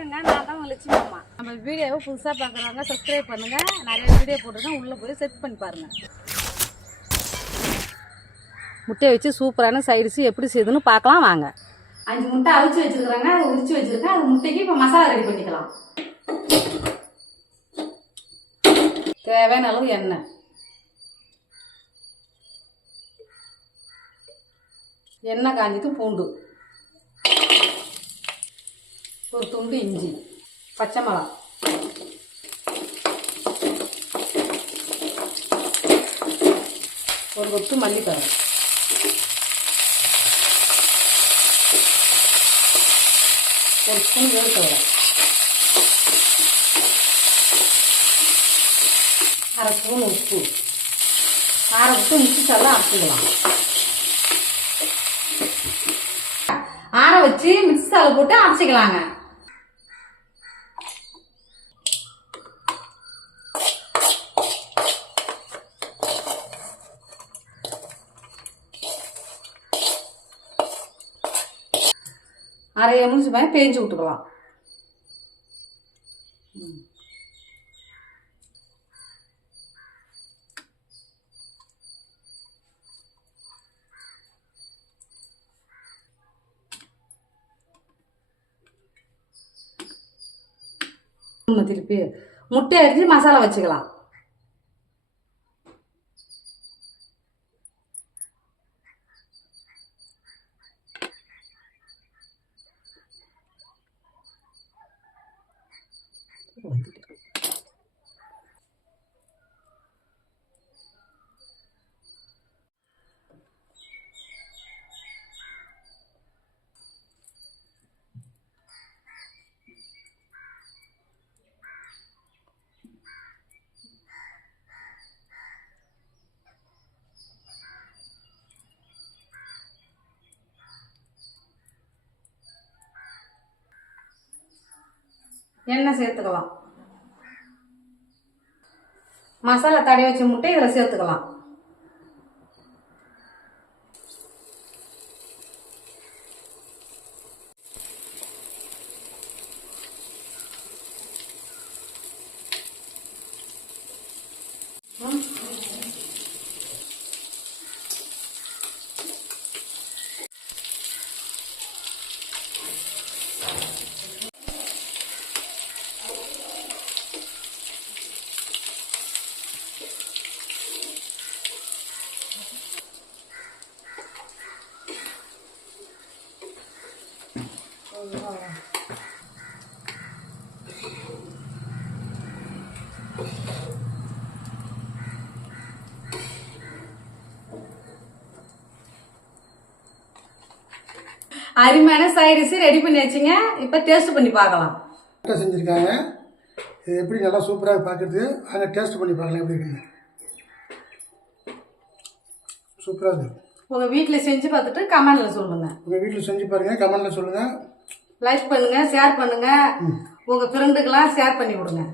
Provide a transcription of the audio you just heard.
வணக்கங்க, நான் தான் உங்கள் லட்சுமி அம்மா. நம்ம வீடியோவை புதுசாக பார்க்குறவங்க சப்ஸ்கிரைப் பண்ணுங்கள். நிறைய வீடியோ போட்டுருக்கேன், உள்ளே போய் செட் பண்ணி பாருங்கள். முட்டையை வச்சு சூப்பரான சைடிஷ் எப்படி செய்யுதுன்னு பார்க்கலாம் வாங்க. 5 முட்டை அவிச்சு வச்சுருக்குறாங்க, அதை உரிச்சு வச்சுருக்கேன். அது முட்டைக்கு இப்போ மசாலா ரெடி பண்ணிக்கலாம். தேவையான அளவு எண்ணெய், எண்ணெய் காஞ்சிட்டு பூண்டு, ஒரு துண்டு இஞ்சி, பச்சை மிளகா, ஒரு கொத்து மல்லித்தழை, ஒரு ஸ்பூன் வேர்க்கடலை, அரை ஸ்பூன் உப்பு, அரை விட்டு மிக்சியெல்லாம் அரைச்சிக்கலாம். ஆற வச்சு மிக்சியில் போட்டு அரைச்சிக்கலாங்க. அரை எலுமிச்சை பழம் பேஞ்சு விட்டுக்கலாம். திருப்பி முட்டை அடிச்சு மசாலா வச்சுக்கலாம். எண்ணெய் சேர்த்துக்கலாம். மசாலா தடவி வச்ச முட்டை இதில் சேர்த்துக்கலாம். அருமையான சைடிஷ் ரெடி பண்ணி வச்சுங்க. இப்போ டேஸ்ட் பண்ணி பார்க்கலாம். செஞ்சுருக்காங்க, இது எப்படி நல்லா சூப்பராக பார்க்குறது. அங்கே டேஸ்ட் பண்ணி பார்க்கலாம் எப்படி இருக்குங்க. சூப்பராக இருக்குது. உங்கள் வீட்டில் செஞ்சு பார்த்துட்டு கமெண்டில் சொல்லுங்கள். உங்கள் வீட்டில் செஞ்சு பாருங்கள், கமெண்டில் சொல்லுங்கள். லைக் பண்ணுங்கள், ஷேர் பண்ணுங்கள், உங்கள் ஃப்ரெண்டுக்கெல்லாம் ஷேர் பண்ணி விடுங்க.